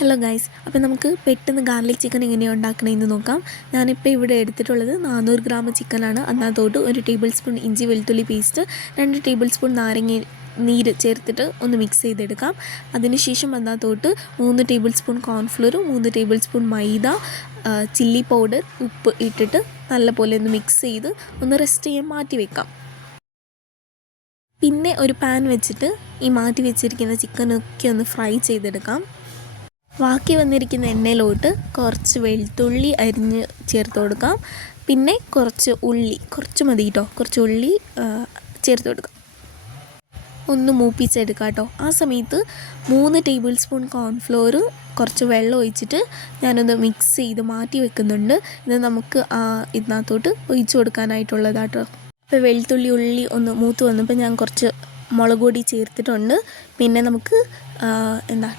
Hello guys, അപ്പോൾ നമുക്ക് പെട്ടെന്ന് ഗാർലിക് ചിക്കൻ എങ്ങനെയാണ് ഉണ്ടാക്കണമെന്ന് നോക്കാം. ഞാനിപ്പോൾ ഇവിടെ എടുത്തിട്ടുള്ളത് 400 ഗ്രാം ചിക്കനാണ്. അതിനകത്തോട്ട് 1 ടേബിൾ സ്പൂൺ ഇഞ്ചി വെളുത്തുള്ളി പേസ്റ്റ്, 2 ടേബിൾ സ്പൂൺ നാരങ്ങ നീര് ചേർത്തിട്ട് ഒന്ന് മിക്സ് ചെയ്തെടുക്കാം. അതിനുശേഷം അതിനകത്തോട്ട് 3 tablespoon cornflour, 3 tablespoon maida, chilli powder, ഉപ്പ് ഇട്ടിട്ട് നല്ലപോലെ ഒന്ന് മിക്സ് ചെയ്ത് ഒന്ന് റെസ്റ്റ് ചെയ്യാൻ മാറ്റി വെക്കാം. പിന്നെ ഒരു പാൻ വെച്ചിട്ട് ഈ മാറ്റി വെച്ചിരിക്കുന്ന ചിക്കനൊക്കെ ഒന്ന് ഫ്രൈ ചെയ്തെടുക്കാം. ബാക്കി വന്നിരിക്കുന്ന എണ്ണയിലോട്ട് കുറച്ച് വെളുത്തുള്ളി അരിഞ്ഞ് ചേർത്ത് കൊടുക്കാം. പിന്നെ കുറച്ച് മതി കേട്ടോ, കുറച്ച് ഉള്ളി ചേർത്ത് കൊടുക്കാം. ഒന്ന് മൂപ്പിച്ചെടുക്കാം കേട്ടോ. ആ സമയത്ത് 3 ടേബിൾ സ്പൂൺ കോൺഫ്ലോർ കുറച്ച് വെള്ളം ഒഴിച്ചിട്ട് ഞാനൊന്ന് മിക്സ് ചെയ്ത് മാറ്റി വെക്കുന്നുണ്ട്. ഇത് നമുക്ക് ഇതിനകത്തോട്ട് ഒഴിച്ചു കൊടുക്കാനായിട്ടുള്ളതാട്ടോ. ഇപ്പോൾ വെളുത്തുള്ളി ഉള്ളി ഒന്ന് മൂത്ത് വന്നപ്പോൾ ഞാൻ കുറച്ച് മുളക് പൊടി ചേർത്തിട്ടുണ്ട്. പിന്നെ നമുക്ക്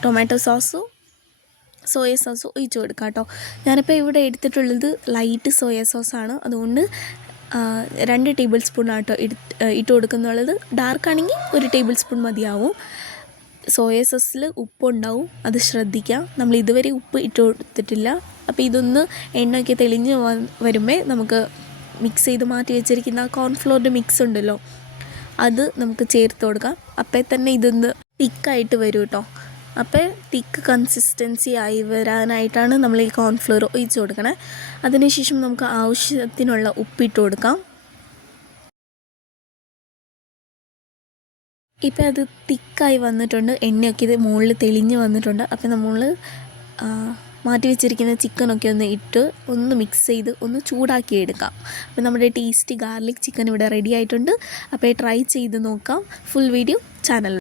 ടൊമാറ്റോ സോസും സോയ സോസ് ഒഴിച്ചു കൊടുക്കാം കേട്ടോ. ഞാനിപ്പോൾ ഇവിടെ എടുത്തിട്ടുള്ളത് ലൈറ്റ് സോയ സോസാണ്. അതുകൊണ്ട് 2 ടേബിൾ സ്പൂൺ ആട്ടോ ഇട്ട് കൊടുക്കുന്നുള്ളത്. ഡാർക്കാണെങ്കിൽ 1 ടേബിൾ സ്പൂൺ മതിയാവും. സോയ സോസിൽ ഉപ്പുണ്ടാവും, അത് ശ്രദ്ധിക്കാം. നമ്മൾ ഇതുവരെ ഉപ്പ് ഇട്ട് കൊടുത്തിട്ടില്ല. അപ്പോൾ ഇതൊന്ന് എണ്ണയൊക്കെ തെളിഞ്ഞ് വരുമ്പോൾ നമുക്ക് മിക്സ് ചെയ്ത് മാറ്റി വെച്ചിരിക്കുന്ന കോൺഫ്ലോറിൻ്റെ മിക്സ് ഉണ്ടല്ലോ, അത് നമുക്ക് ചേർത്ത് കൊടുക്കാം. അപ്പോൾ തന്നെ ഇതൊന്ന് തിക്കായിട്ട് വരും കേട്ടോ. അപ്പോൾ തിക്ക് കൺസിസ്റ്റൻസി ആയി വരാനായിട്ടാണ് നമ്മൾ ഈ കോൺഫ്ലോർ ഒഴിച്ച് കൊടുക്കണേ. അതിനുശേഷം നമുക്ക് ആവശ്യത്തിനുള്ള ഉപ്പിട്ട് കൊടുക്കാം. ഇപ്പോൾ അത് തിക്കായി വന്നിട്ടുണ്ട്, എണ്ണയൊക്കെ ഇത് മുകളിൽ തെളിഞ്ഞ് വന്നിട്ടുണ്ട്. അപ്പോൾ നമ്മൾ മാറ്റി വെച്ചിരിക്കുന്ന ചിക്കനൊക്കെ ഒന്ന് ഇട്ട് ഒന്ന് മിക്സ് ചെയ്ത് ഒന്ന് ചൂടാക്കി എടുക്കാം. അപ്പോൾ നമ്മുടെ ടേസ്റ്റി ഗാർലിക് ചിക്കൻ ഇവിടെ റെഡി ആയിട്ടുണ്ട്. അപ്പോൾ ട്രൈ ചെയ്ത് നോക്കാം. Full video channel